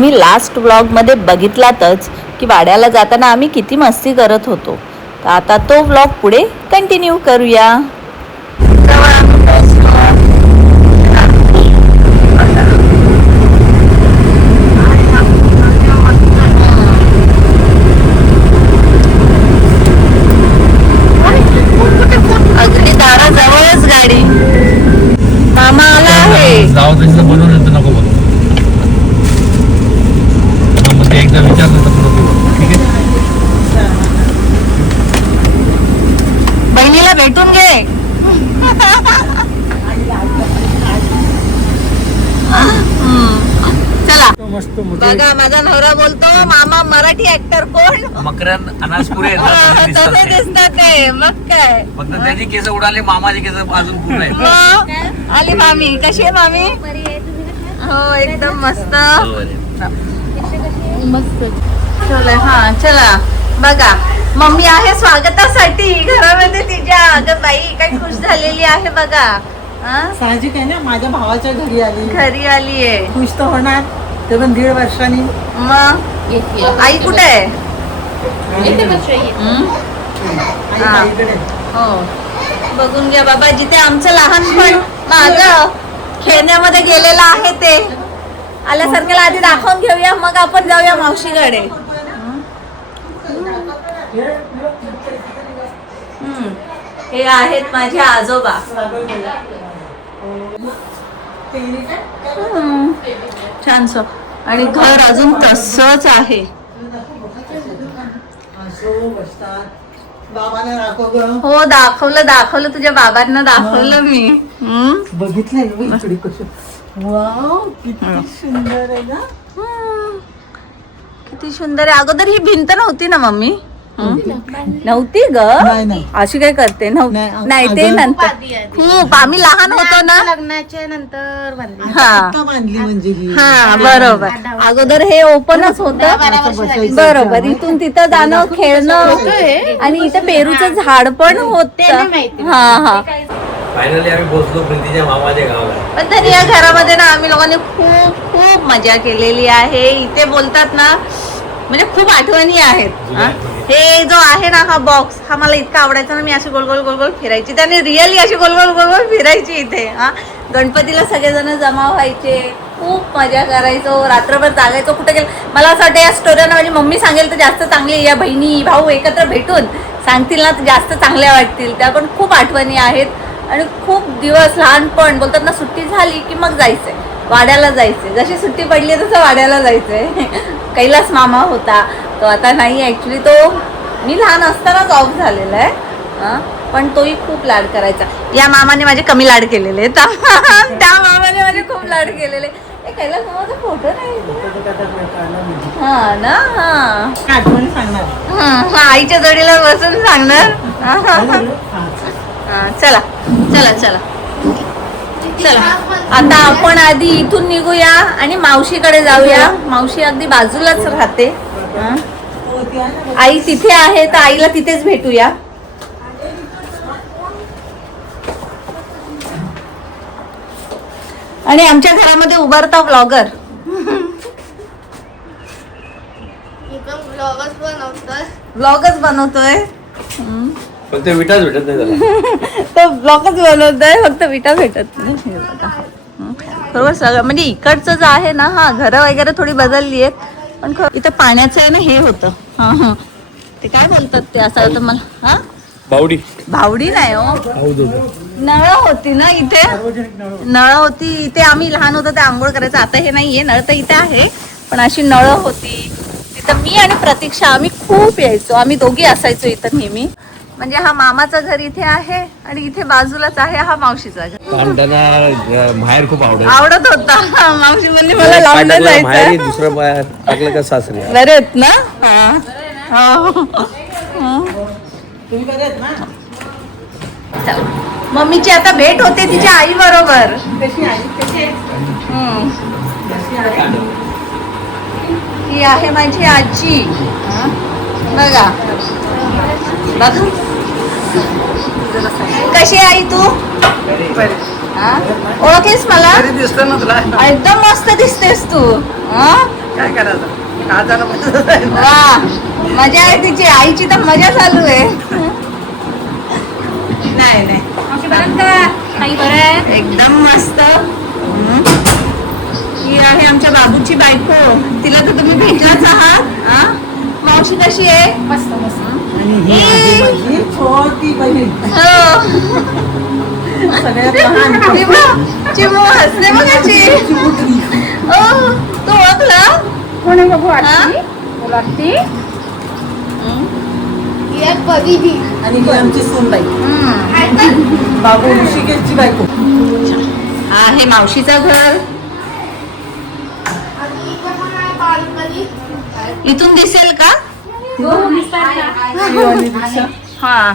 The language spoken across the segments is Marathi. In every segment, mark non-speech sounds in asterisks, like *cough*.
तुम्ही लास्ट व्लॉगमध्ये बघितलातच की वाड्याला जाताना आम्ही किती मस्ती करत होतो. तर आता तो व्लॉग पुढे कंटिन्यू करूया. मस्त बघा माझा नवरा बोलतो मामा मराठी ऍक्टर कोण? मकरन अनासपुरे तसे दिसतात ते. मग काय? फक्त त्याची केस उडाले मामाची केस अजून पूर्ण आहेत. आली मामी. कशी आहे मामी? हो एकदम मस्त. मस्त. चला हा चला. बघा मम्मी आहे स्वागतासाठी. घरामध्ये तिच्या अगं बाई काय खुश झालेली आहे बघा? साहजिक आहे ना? माझ्या भावाच्या घरी आली. घरी आली आहे खुश तर होणार. ते पण दीड वर्षांनी. मग? आई कुठे आहे? हं? हा. हो. बघून घ्या बाबा जिथे आमचं लहानपण माझं खेळण्यामध्ये गेलेलं आहे ते. आल्यासारख्याला आधी दाखवून घेऊया मग आपण जाऊया मावशीकडे. हं. हे आहेत माझे आजोबा. छान सो आणि घर अजून तसंच आहे. हो दाखवलं दाखवलं तुझ्या बाबांना दाखवलं मी. वाव किती सुंदर आहे ना. किती सुंदर आहे. अगोदर ही भिंत नव्हती ना मम्मी? नव्हती. ग. नाही नाही. अशी काय करते? नव्हती नाही, नाही ते अगं- नंतर. खूप आम्ही लहान होतो ना. लग्नाच्या नंतर बांधली. हा. बांधली म्हणजे ही. हा बरोबर. अगोदर हे ओपनच होत. बरोबर. इथून तिथं जाणं खेळणं आणि इथं पेरूचं झाड पण होत. माहिती. हा हा. फायनली आम्ही पोहोचलो प्रीतीच्या मामाच्या गावाला पण तरी या घरामध्ये ना आम्ही लोकांनी खूप खूप मजा केलेली आहे. इथे बोलतात ना म्हणजे खूप आठवणी आहेत. हा? हे जो आहे ना हा बॉक्स हा मला इतका आवडायचा ना मी अशी गोल गोल गोल गोल फिरायची. त्याने रिअली अशी गोल गोल गोल गोल फिरायची इथे हा. गणपतीला सगळेजण जमा व्हायचे खूप मजा करायचो रात्रभर जागायचो कुठे गेलं मला असं वाटतं या स्टोऱ्यांना माझी मम्मी सांगेल तर जास्त चांगली या बहिणी भाऊ एकत्र भेटून सांगतील ना तर जास्त चांगल्या वाटतील. त्या पण खूप आठवणी आहेत. आणि खूप दिवस लहानपण बोलतात ना सुट्टी झाली की मग जायचंय. वाड्याला जायचंय. जशी सुट्टी पडली तसं वाड्याला जायचंय. *laughs* कैलास मामा होता. तो आता नाही ॲक्च्युली तो मी लहान असतानाच ऑफ झालेला आहे. हं? पण तोही खूप लाड करायचा. या मामाने माझे कमी लाड केलेले. आहेत. त्या मामाने माझे खूप लाड केलेले. कैलास मामाचा फोटो नाही इथे. हा ना? हा. आठवणी सांगणार? हं, हा आईच्या जोडीला बसून सांगणार. हा, हा, हा. हा. हा, चला. चला चला. चला. आता आपण आधी इथून निघूया आणि मावशीकडे जाऊया. मावशी अगदी बाजूलाच राहते. आई तिथे आहे तर आईला तिथेच भेटूया. आणि आमच्या घरामध्ये उभारता ब्लॉगर ब्लॉगच बनवतोय. हम्म. पण ते विटाच भेटत नाही त्याला. *laughs* तो ब्लॉकच बनवतोय फक्त विटा भेटत नाही. बरोबर सगळं म्हणजे इकडचं जे आहे ना हा घरं वगैरे थोडी बदलली आहेत. पण इथं पाण्याचं आहे ना हे होतं. हा हा. ते काय बोलतात ते असं होतं मला? हा? बावडी. भावडी नाही हो. नळ होती ना इथे? नळ होती. इथे आम्ही लहान होतो ते आंघोळ करायचं. आता हे नाहीये नळ तर इथे आहे. पण अशी नळ होती. तिथं मी आणि प्रतीक्षा आम्ही खूप यायचो. आम्ही दोघी असायचो इथं नेहमी. म्हणजे हा मामाचं घर इथे आहे आणि इथे बाजूलाच आहे हा मावशीचा घर. त्यांना बाहेर खूप आवडत आवडत होता. मावशी म्हणजे मला बाहेर जायचं दुसरं बाहेर टाकलं का सासरे? बरे आहेत ना? हा. हो. हं. मम्मीची आता भेट होते तिच्या आई बरोबर. ही आहे माझी आजी? बघा. बघा. कशी आहे आई तू? हा? ओळखेस मला? दिसतो ना तुला. एकदम मस्त दिसतेस तू. हा? काय करायचं? वा. मजा आहे तिची. आईची तर मजा चालू आहे. नाही नाही. एकदम मस्त. हम्म. ही आहे आमच्या बाबूची बायको. तिला तर तुम्ही भेटलाच आहात. हा? मावशी कशी आहे? आणि ही माझी माझी छोटी बहीण. हो. सगळ्यात लहान चिमू चिमू हसते बघाची ओ तू ओळखला? कोण आहे बाबू हा? आरती बी. आणि ही आमची सोनबाई. बाबू ऋषिकेशची बायको. हा हे मावशीचं घर. इथून दिसेल का. हा.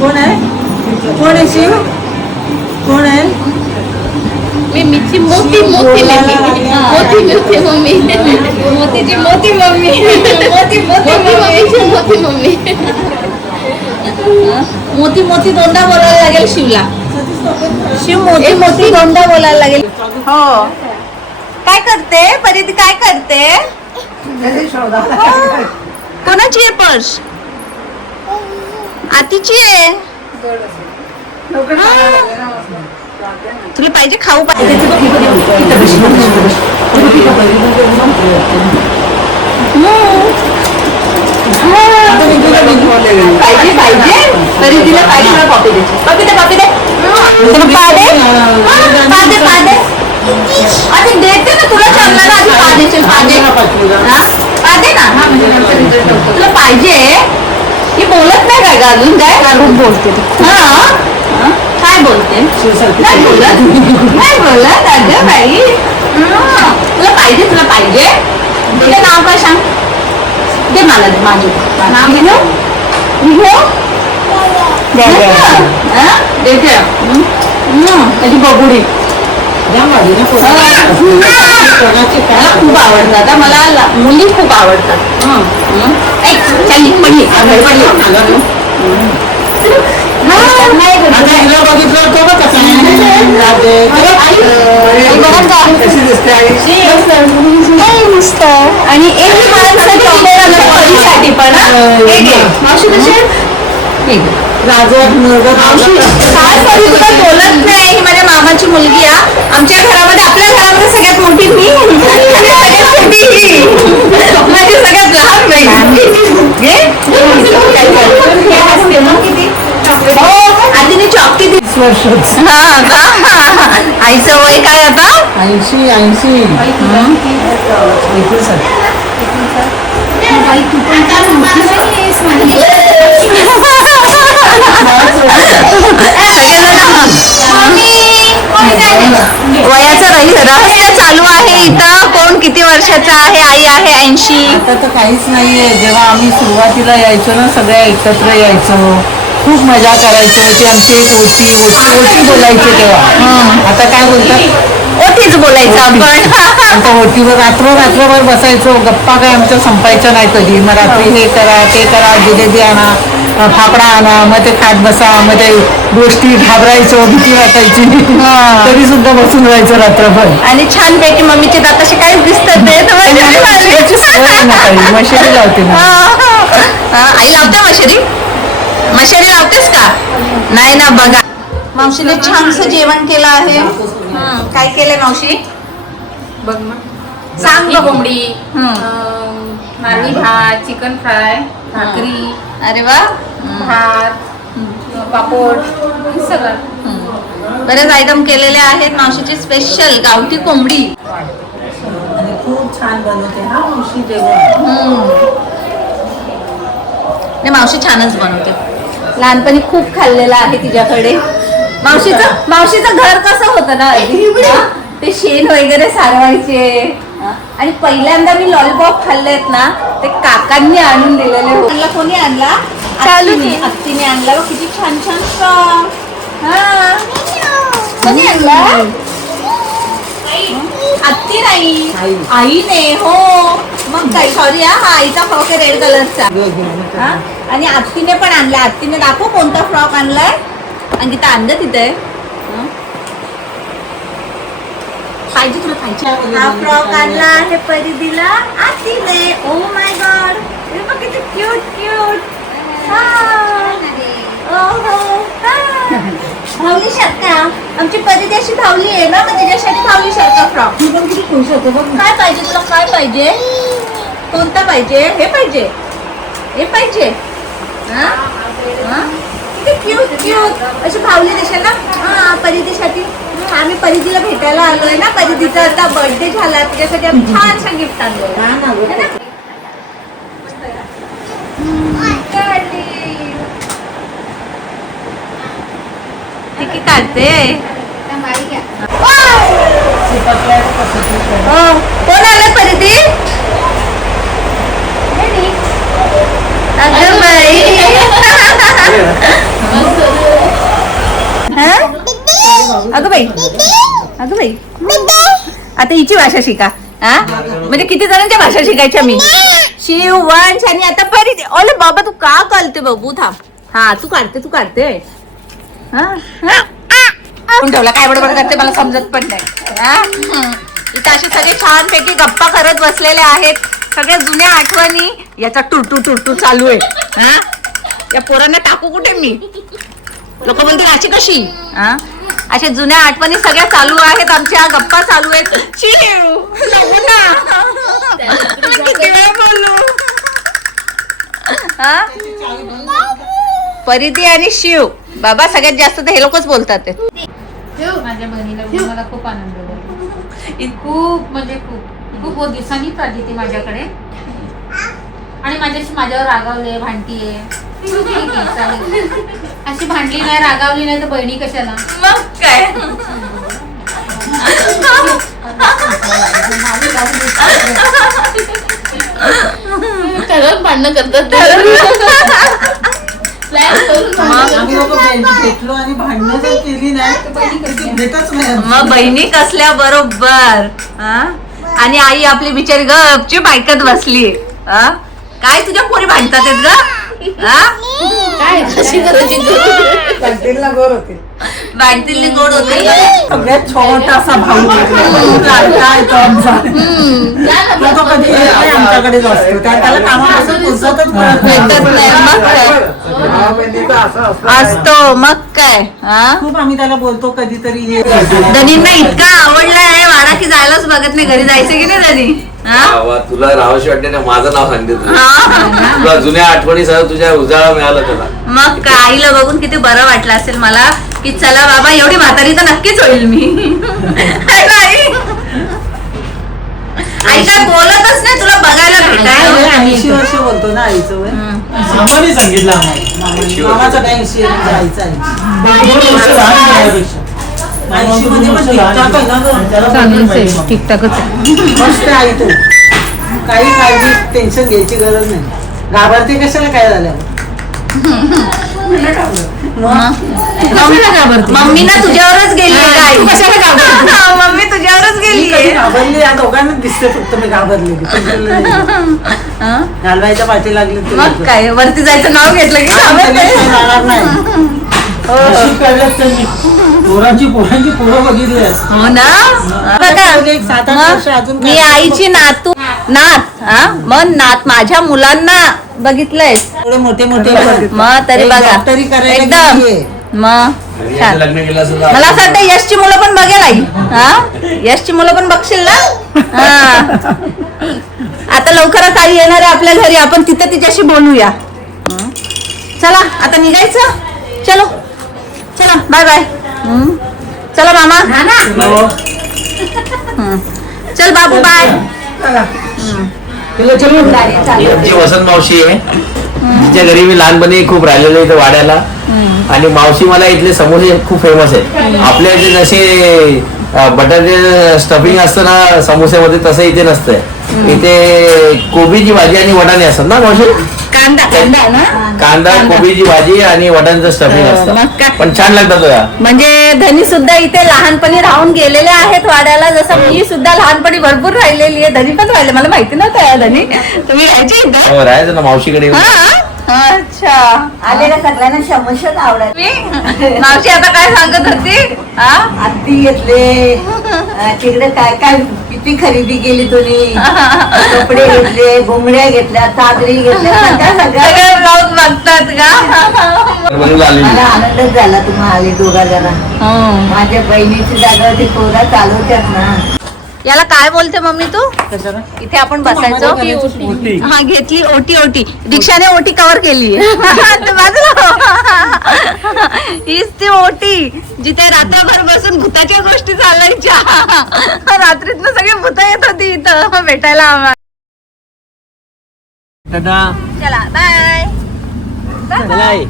कोण आहे? कोण आहे शिव? कोण आहे? मी मिची मोठी मोठी मम्मी मोठी मोठी मम्मी. मोतीची मोठी मम्मी. मोठी मोठी मम्मीची मोठी मम्मी. मोती मोती दोंडा बोलायला लागेल शिवला. शिव मोठी मोठी दोंडा बोलायला लागेल. हो. काय करते? परिती काय करते? कोणाची आहे पर्स? आतीची आहे. तुला पाहिजे खाऊ पाहिजे पाहिजे पाहिजे तरी तिला पाहिजे मला कॉपी द्यायची कॉपी दे कॉपी दे तुला पादे पादे पादे देते ना तुला चालणार आधी पादेचे पादे पादे ना हा म्हणजे तुला पाहिजे ही बोलत नाही काय का अजून काय बोलते हा काय बोलते नाही बोलत नाही बोलत अगं बाई तुला पाहिजे तुला पाहिजे तुझं नाव काय सांग दे मला दे माझे नाव घेऊ घेऊ देते त्याची बघुडी खूप आवडतात मला मुली खूप आवडतात पडली. नाही. आता हिला बघितलं तो बघ कसा आहे. कशी दिसते नाही आणि एक मी मला असं चॉकलेट आणलं परीसाठी पण. मावशी कशी बोलत नाही माझ्या मामाची मुलगी आहे आमच्या घरामध्ये आपल्या घरामध्ये सगळ्यात मोठी मी. माझी सगळ्यात लहान बहीण घे. काय करतो? हे असते ना किती? हो, आधीने चॉकी दिली वीस वर्षच हा का आईचं वय काय आता? ऐंशी ऐंशी. वयाचं रही- रहस्य चालू आहे इथं. कोण किती वर्षाचा आहे? आई आहे ऐंशी. आता तर काहीच नाहीये. जेव्हा आम्ही सुरुवातीला यायचो ना सगळे एकत्र यायचो. खूप मजा करायचो ती आमची एक ओटी ओटी ओटी बोलायचे तेव्हा आता काय बोलतात ओटीच बोलायचं आपण आता ओटीवर रात्र रात्रभर बसायचो गप्पा काय आमच्या संपायच्या नाही कधी मग रात्री हे करा ते करा जिलेबी आणा अं, फाफडा आणा मग ते खात बसा मग ते गोष्टी घाबरायचो भीती वाटायची तरी सुद्धा बसून राहायचं रात्रभर आणि छान पैकी मम्मीचे दात असे काहीच दिसतात मशेरी लावते ना हा, आई लावते मशेरी मशेरी लावतेस का? नाही ना बघा. मावशीने छानसं जेवण केलं आहे. हं, काय केलंय मावशी? बघ मग सांग कोंबडी. हं. नारळी भात चिकन फ्राय भाकरी अरे वा. भात पापड हे सगळं. हं. बरेच आयटम केलेले आहेत मावशीची स्पेशल गावठी कोंबडी. खूप छान बनवते हा मुशी जेवण. नाही मावशी छानच बनवते. लहानपणी खूप खाल्लेलं आहे तिच्याकडे. मावशीचं मावशीचं घर कसं होतं ना? ते शेण वगैरे सारवायचे? आणि पहिल्यांदा मी लॉलीपॉप खाल्लेत ना ते काकांनी आणून दिलेले होते. आणला कोणी आणला? चालू हत्तीने आणला किती छान छान हा. कोणी आणला? हत्ती नाही. आईने हो. मग काय सॉरी हा हा आईचा फ्रॉक आहे रेड कलरचा हा? आणि आत्तीने पण आणला आत्तीने दाखव कोणता फ्रॉक आणलाय. अंकिता आणलं तिथे. हं? पाहिजे तुला पाहिजे. हा फ्रॉक आणला आहे परी दिला आत्तीने ओ माय गॉड हे बघ किती क्यूट क्यूट भावली शकता आमची परी अशी भावली आहे ना मग त्याच्यासाठी भावली शकता फ्रॉक किती खुश होते बघ. काय पाहिजे तुला काय पाहिजे? कोणता पाहिजे? हे पाहिजे. हे पाहिजे. हा? हा? किती क्यूट क्यूट अशी भावली देशाल ना? हा परिधीसाठी आम्ही परिधीला भेटायला आलोय ना? परिधीचा आता बर्थडे झाला. त्याच्यासाठी आम्ही छानशा गिफ्ट आणलोय. है ना? किती काढते. हो कोण आलं परिधी? अगं बाई. हा? अगं बाई. अगं बाई आता हिची भाषा शिका. हा? म्हणजे किती जणांच्या भाषा शिकायच्या मी? शिव वंश आणि आता परी ओले बाबा तू का कळते बघू थांब. हा तू काढते तू काढते. हा? हा? कोण ठेवला. काय बडबड करते मला समजत पण नाही. हा? इथं असे सगळे छान पैकी गप्पा करत बसलेले आहेत. सगळ्या जुन्या आठवणी याचा टुरटू टुरटू चालू आहे. हा? या पोरांना टाकू कुठे मी? लोक म्हणतील अशी कशी? हा? अशा जुन्या आठवणी सगळ्या चालू आहेत आमच्या गप्पा चालू आहेत. परिती नको ना. किती बोलू? हा? परिधी आणि शिव. बाबा सगळ्यात जास्त तर हे लोकच बोलतात ते. माझ्या बहिणीला मला खूप आनंद खूप म्हणजे खूप. खूप हो दिवसांनीच आली ती माझ्याकडे. आणि माझ्याशी माझ्यावर रागावले चालेल. अशी भांडली नाही रागावली नाही तर बहिणी कशाला? मग काय? ठरवून भांडणं करतात मग बहिणी कसल्या बरोबर? हा? आणि आई आपली बिचारी गपची ऐकत बसली. हा? काय तुझ्या पोरी भांडतात ग? हा? काय? होते. भांडतील गोड होते. सगळ्यात भाऊ तो तो तो कधी आमच्याकडेच असतो. त्या- त्याला कामापासून. भेटत नाही. मग काय? असतो. मग काय? हा खूप आम्ही त्याला बोलतो कधीतरी ये. धनींना इतका आवडलाय वाडा बघत नाही घरी जायचं की नाही हा? वा, तुला राहावशी वाटते ना माझं नाव सांगते तुला. हा. तुला जुन्या आठवणी सह तुझ्या उजाळा मिळाला तुला मग काय आईला बघून किती बरं वाटलं असेल मला की चला बाबा एवढी म्हातारी तर नक्कीच होईल मी. है ना आई आई काय बोलतच नाही तुला बघायला काय भेटायला. ऐंशी वर्ष बोलतो ना आईचं वय? मामाने सांगितलं आम्हाला. मामाचं काय ऐंशी आहे, आईचं ऐंशी दोन वर्ष लहान आहे. चांगलंच. ठीकठाकच मस्त आहे तो. काही काळजी टेन्शन घ्यायची गरज नाही. घाबरते कशाला काय झालं? मम्मी ना तुझ्यावरच गेली मम्मी तुझ्यावरच गेली घाबरली या दोघांनाच दिसते फक्त मी घाबरलेली. *laughs* *laughs* घालवायच्या पाठी लागली ते. मग. काय वरती जायचं नाव घेतलं की कधी नाही. जाणार नाही नशीब काढल्यात त्यांनी पोरांची पोरांची पोरं बघितली आहेत. हो ना? बघा. एक सात आठ वर्ष अजून मी आईची नातू नात हा? मग नात माझ्या मुलांना बघितलंय. एवढे मोठे मोठे मग तरी एक बघा. डॉक्टरी करायला एकदम. गेलीये. मग आणि छान. याचं लग्न केलं असं मला असं वाटतं यशची मुलं पण बघेल आई. हा? यशची मुलं पण बघशील ना? हा. आता लवकरच आई येणार आहे आपल्या घरी. आपण तिथे तिच्याशी बोलूया. हं. चला आता निघायचं? चलो. चला बाय बाय हं. चला मामा. हं. चल बाबू बाय ही वसंत मावशी आहे. तिच्या घरी मी लहानपणी खूप राहिलेलो इथे वाड्याला. आणि मावशी मला इथले समोसे खूप फेमस आहेत. आपल्या इथे जसे बटाटे स्टफिंग असतं ना समोस्यामध्ये तसं इथे नसतंय. इथे कोबीची भाजी आणि वटाणे असतात ना मावशी? कांदा कांदा ना? कांदा कोबीची भाजी आणि वटांचं स्टफिंग हो, मग काय? असतं पण छान लागतं तुला. म्हणजे धनी सुद्धा इथे लहानपणी राहून गेलेले आहेत वाड्याला जसं मी सुद्धा लहानपणी भरपूर राहिलेली आहे. धनी पण राहिले. मला माहिती नव्हतं या धनी. तुम्ही यायचे इथं? हो राहायचं ना मावशीकडे येऊन. हा? अच्छा. आलेल्या सगळ्यांना शमशत आवडत. मी? मावशी आता काय सांगत होती? हा? हत्ती घेतले. *laughs* अं, तिकडे काय काय किती खरेदी केली तुम्ही. कपडे घेतले घोंगड्या घेतल्या चादरी घेतल्या सगळ्या सगळ्या सगळे ब्लॉग बघतात का? मला आनंदच झाला तुम्हा आले दोघा जरा हं. माझ्या बहिणीची जागावरती पोरा चालवतात ना. याला काय बोलते मम्मी तू? इथे आपण बसायचो. हा घेतली ओटी ओटी. रिक्षाने ओटी कव्हर केली. *laughs* हीच ती ओटी. जिथे रात्रभर बसून भूताच्या गोष्टी चालायच्या. रात्रीतनं सगळी भूत येत होती इथं. भेटायला आम्हाला दादा. चला बाय चलाय.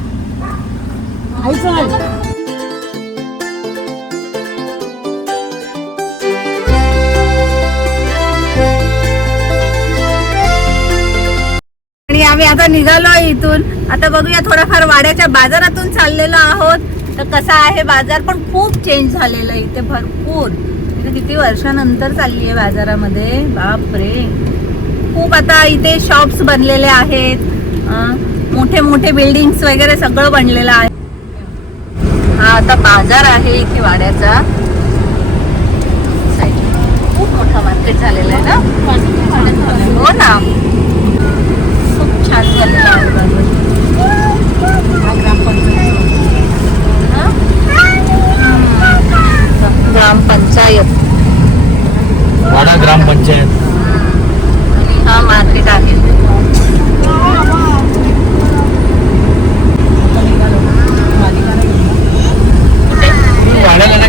आम्ही आता निघालो इथून. आता बघूया थोडाफार वाड्याच्या बाजारातून चाललेलो आहोत. तर कसा आहे बाजार पण खूप चेंज झालेलं आहे इथे भरपूर. म्हणजे किती वर्षानंतर चालली आहे बाजारामध्ये? बापरे. खूप आता इथे शॉप्स बनलेले आहेत. मोठे मोठे बिल्डिंग्स वगैरे सगळं बनलेलं आहे. हा आता बाजार आहे इथे वाड्याचा. खूप मोठा मार्केट झालेला आहे ना? हो ना खूप छान झालेला आहे बाजार. हा? ग्रामपंचायत. वाडा ग्रामपंचायत. हा मार्केट आहे.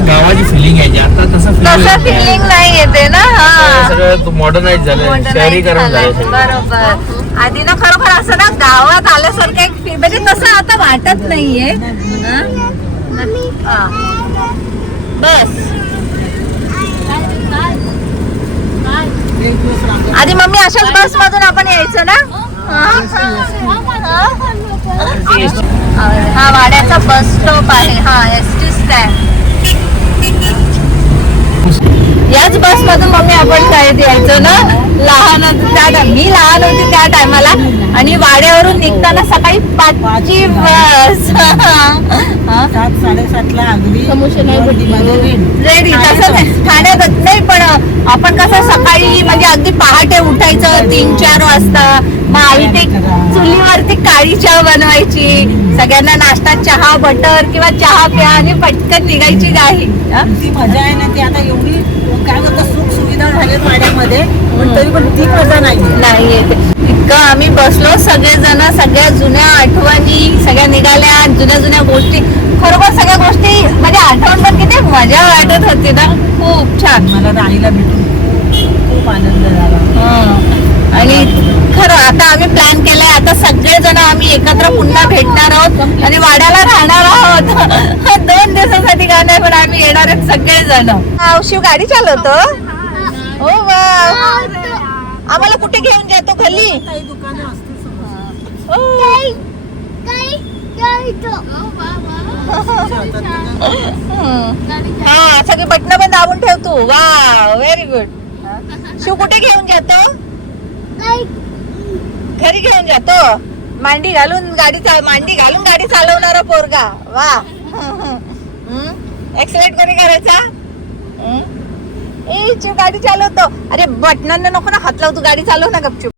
गावाची फिलिंग यायची आता तसं फिलिंग नाही येते ना हा. सगळं मॉडर्नाइज झालं शहरीकरण. झालं. बरोबर. आधी ना खरोखर असं ना गावात आल्यासारखं एक feel- म्हणजे तसं आता वाटत नाहीये. बस. आधी मम्मी अशाच बस मधून आपण यायचं ना? हा. वाड्याचा बस स्टॉप आहे. हा एस टी स्टँड याच बस मधून मम्मी आपण शाळेत यायचो ना. लहान त्या मी लहान होती त्या टायमाला आणि वाड्यावरून निघताना सकाळी पाचची बस सात साडेसातला अगदी रेडी तसं नाही ठाण्यात नाही पण आपण कसं सकाळी म्हणजे अगदी पहाटे उठायचं तीन चार वाजता. मग आई ते चुलीवरती काळी चहा बनवायची. सगळ्यांना नाश्ता चहा बटर किंवा चहा प्या आणि पटकन निघायची हा? ती मजा आहे ना ती आता एवढी काय म्हणतात सुख सुविधा झाल्या वाड्यामध्ये पण तरी पण ती मजा नाही नाही येते इतकं आम्ही बसलो सगळेजण सगळ्या जुन्या आठवणी सगळ्या निघाल्या जुन्या जुन्या गोष्टी. खरोखर सगळ्या गोष्टी म्हणजे आठवण पण किती मजा वाटत होती ना. खूप छान. मला आईला भेटून खूप आनंद झाला. हं. आणि खरं आता आम्ही प्लॅन केलाय. आता सगळेजण आम्ही एकत्र पुन्हा भेटणार आहोत. आणि वाड्याला राहणार आहोत. *laughs* दोन दिवसासाठी का नाही पण आम्ही येणार आहेत सगळेजण. शिव गाडी चालवतो? हो वा. आम्हाला कुठे घेऊन जातो खाली? हो. हा सगळे बटन पण दाबून ठेव तू. वा व्हेरी गुड शिव कुठे घेऊन जातो? घरी घेऊन जातो. मांडी घालून गाडी मांडी घालून गाडी चालवणारा पोरगा. वा एक्सलेट कधी करायचा? ए चिव गाडी चालवतो अरे बटनांना नको ना हात लावतो गाडी चालव ना गपचूप.